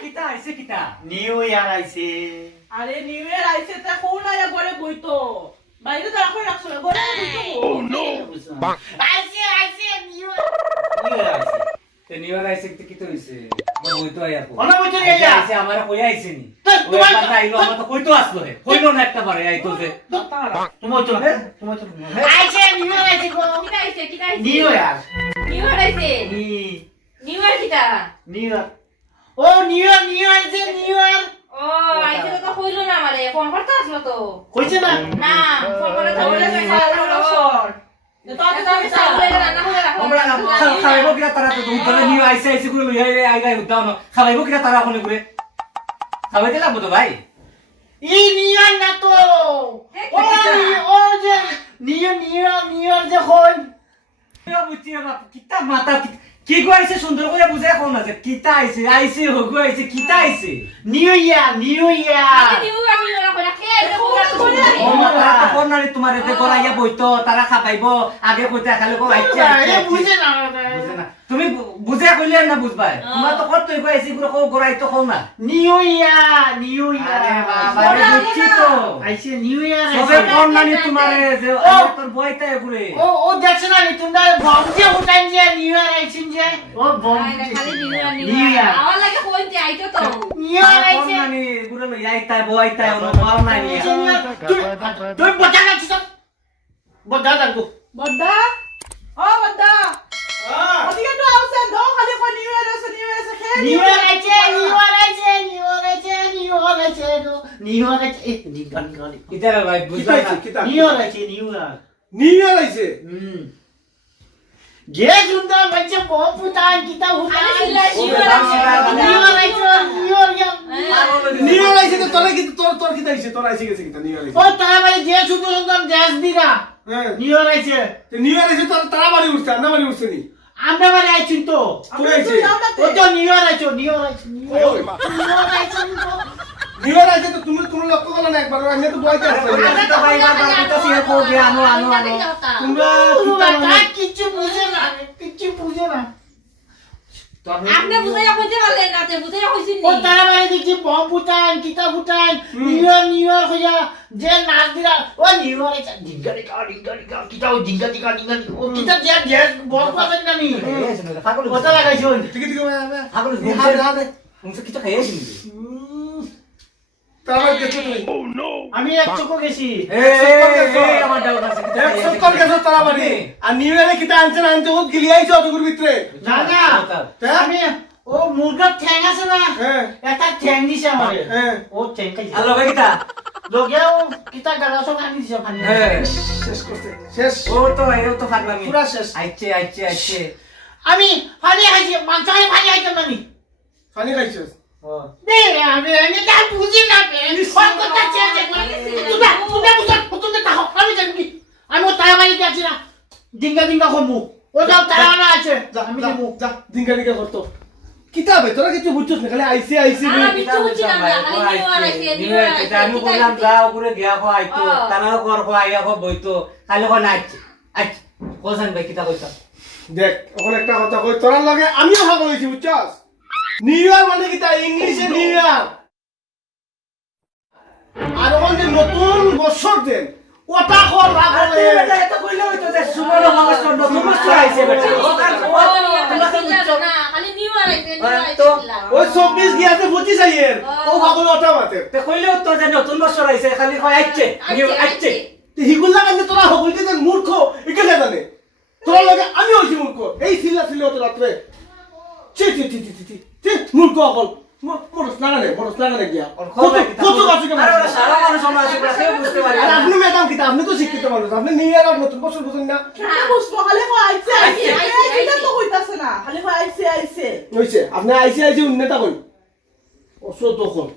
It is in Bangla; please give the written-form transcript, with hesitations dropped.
কিতা আইছে কিতা নিউ ইয়ার আইছে আরে নিউ ইয়ার আইছে তা কোন আয়া ঘরে বইতো বাইরে তো রাখো রাখছো ঘরে বইতো আইছে নিউ ইয়ার আইছে তে নিওর আইছে কি তো হইছে আমার বই তো আইয়া ওনা বইতো গেলা আইছে আমার কই আইছে নি তো ওই তোমার কথা আইলো আমার তো কই তো আসলো রে কইলো না একটা বারে আইতো যে তোমার তো আইছে নিউ ইয়ার আইছে গো কিটা আইছে নিউ ইয়ার নিউ ইয়ার আইছে নিউ ইয়ার কিটা নিউ ইয়ার ও নিউ ইয়ার আইছে নিউ ইয়ার ও আইছে তো কইলো না আমারে ফোন করতে আসলো তো কইছে না না ফোন করে তো বলে আমরা খাইবো কিরা তারা তো উদ্ধারে নিও আইছে আইছে করে লই আই উদ্দাও না খাইবো কিরা তারা কোনে করে খাইতে লাগবো তো ভাই ই নিউ ইয়ার না তো ও যে নিউ যে হন বুঝছি বাপ কিতা মাথা কি কইছে সুন্দর করে বুঝায় কোন আছে কিতা আইছে আইছে হগু আইছে কিতা আইছে নিউ ইয়ার নিউ ইয়ার কইরা কে আইছে কোনারে তোমার এতে করাইয়া বইতো তারা খাবাইবো আগে কইতে খালি কো আইছে বুঝে না তুমি বুঝে কইলে না বুঝবাই তোমার তো কত কইছি গুলো কো গরাই তো কও না নিউ ইয়ার আরে বাবা বুঝছি তো আইছে নিউ ইয়ার সবে কোন নানি তোমারে যে তোর বইতে ঘুরে ও দেখছ না তোমরা বম যে উঠান যে নিউ ইয়ার আইছেন যে ও বম খালি নিউ নিউ ইয়ার ইয়ার আমার লাগে কইতে আইতো তো নিউ ইয়ার কোন আইছে নানি গুলো লই আইতা বইতা অনুভব নাই তুই বটা লাগছিস বটা লাগো বদ্দা ও বদ্দা ওদিকে তো আউছে দো খালি কো নিউ ইয়ার আছে নিউ ইয়ার আইছে নিউ ইয়ার আইছে দিগান গালি কিতা ভাই বুঝলা না নিউ ইয়ার আইছে যে সুন্দর বাচ্চা বম ফুটান কিতা খালি ফুটান সিলা নিউ ইয়ার নিউ ইয়ার আইছে তো তোরা কি তোর কি তাইছে তোর আইছে গেছে কিতা নিউ ইয়ার ও তারা ভাই যে সুন্দর সুন্দর ড্রেস দিরা হ্যাঁ নিউ ইয়ার আইছে নিউ ইয়ার আইছে তো তারা বাড়ি উঠছে না বাড়ি উঠছে নি আমরা বারে আইছি তো তুই আইছে ও তো নিউ ইয়ার আইছো নিউ ইয়ার নিউ ইয়ার আইছে তো তুমি লক্ষ্য করলে না একবার আমি তো বইতে আসছি কিতা ভাই বাবা কিতা সিয়া কো গে আনো তোমরা তোমরা কিছু বুঝে না আপনি বুঝাইয়া কইতে পারলেন না তে বুঝাইয়া কইছিন ও নি তারা ভাই দেখি বম ফুটান কিতা ফুটান নিউ ইয়ার হইয়া যে নাচ দিরা ও নিউ ইয়ার আইছে ডিঙ্গালি কা কিতা ও ডিঙ্গালি ও কিতা যে বম ফুটান না নি পাগল কথা লাগাইছুন ঠিক ঠিক পাগল মুছে কিতা খাইছিস তারা গেছে তুই আমি এক চোখ গেছি এই আমার ডাউট আছে কিতা এক সত্তর গেছে তারা বাড়ি আর নিউ ইয়ারে কিতা আনছে ও গিলি আইছে অতগুর ভিতরে না আমি ও মুরগার ঠ্যাং আছে না হ্যাঁ একটা ঠ্যাং দিছে আমারে হ্যাঁ ও ঠ্যাং খাইছে আর লগে কিতা লগেও কিতা গালাস আনি দিছে ওখানে হ্যাঁ শেষ করতে শেষ ও তো পাগলামি পুরা শেষ আইছে আমি ফানি খাইছি মাংস ফানি খাইতাম না নি পানি খাইছিস দে আমি তা বুঝি না ফোন করতে চেয়ে তুমি তাও আমি জানি কি আমি ও তারা বাড়ি গেছি না ডিঙ্গা কমু ও যাও তারা না আছে আমি যাবো যা দিনকা দিনকা করতো কিতাবে তোরা কিছু বুঝছিস না খালি আইছে আমরা বিচ্ছু বুঝছি না খালি নিউ ইয়ার আইছে নিউ ইয়ার আইছে আমি বললাম যাও করে গিয়া কো আইতো তানাও কর কো আইয়া কো বইতো খালি কো নাচ আচ্ছা কোসান ভাই কিতা কইতা দেখ ওখানে একটা কথা কই তোরা লগে আমিও ভাগ হইছি বুঝছস নিউ ইয়ার মানে কি তা ইংলিশে নিউ ইয়ার আর ওখানে নতুন বছর দেন ওটা কর ভাগ হলে এটা কইলে হইতো যে সুবর্ণ মহারাষ্ট্র নতুন বছর আইছে বেটা না খালি নিউ ইয়ার আইছে নিউ ইয়ার তো ওই 24 গিয়াতে 25 আইয়ের ও ভাগ হলে ওটা মাতে তে কইলে হতো যে নতুন বছর আইছে খালি কয় আইছে নিউ আইছে তে হিগুলা কানে তোরা হগলতে দেন মূর্খ ইকেলে জানে তোরা লগে আমি হইছি মূর্খ এই সিলা ছিল তো রাতে চি মূর্খ হল মোরস লাগানে গিয়া কত কাছে কেমন আরে সারা মানুষ আমরা আছে কেউ বুঝতে পারি আর আপনি ম্যাডাম কিতা আপনি তো শিক্ষিত মানুষ আপনি নিউ ইয়ার আর নতুন বছর বুঝেন না কেন বুঝবো খালি কো আইছে এটা তো কইতাছে না খালি কো আইছে হইছে আপনি আইসি উন্নতা কই অসত তখন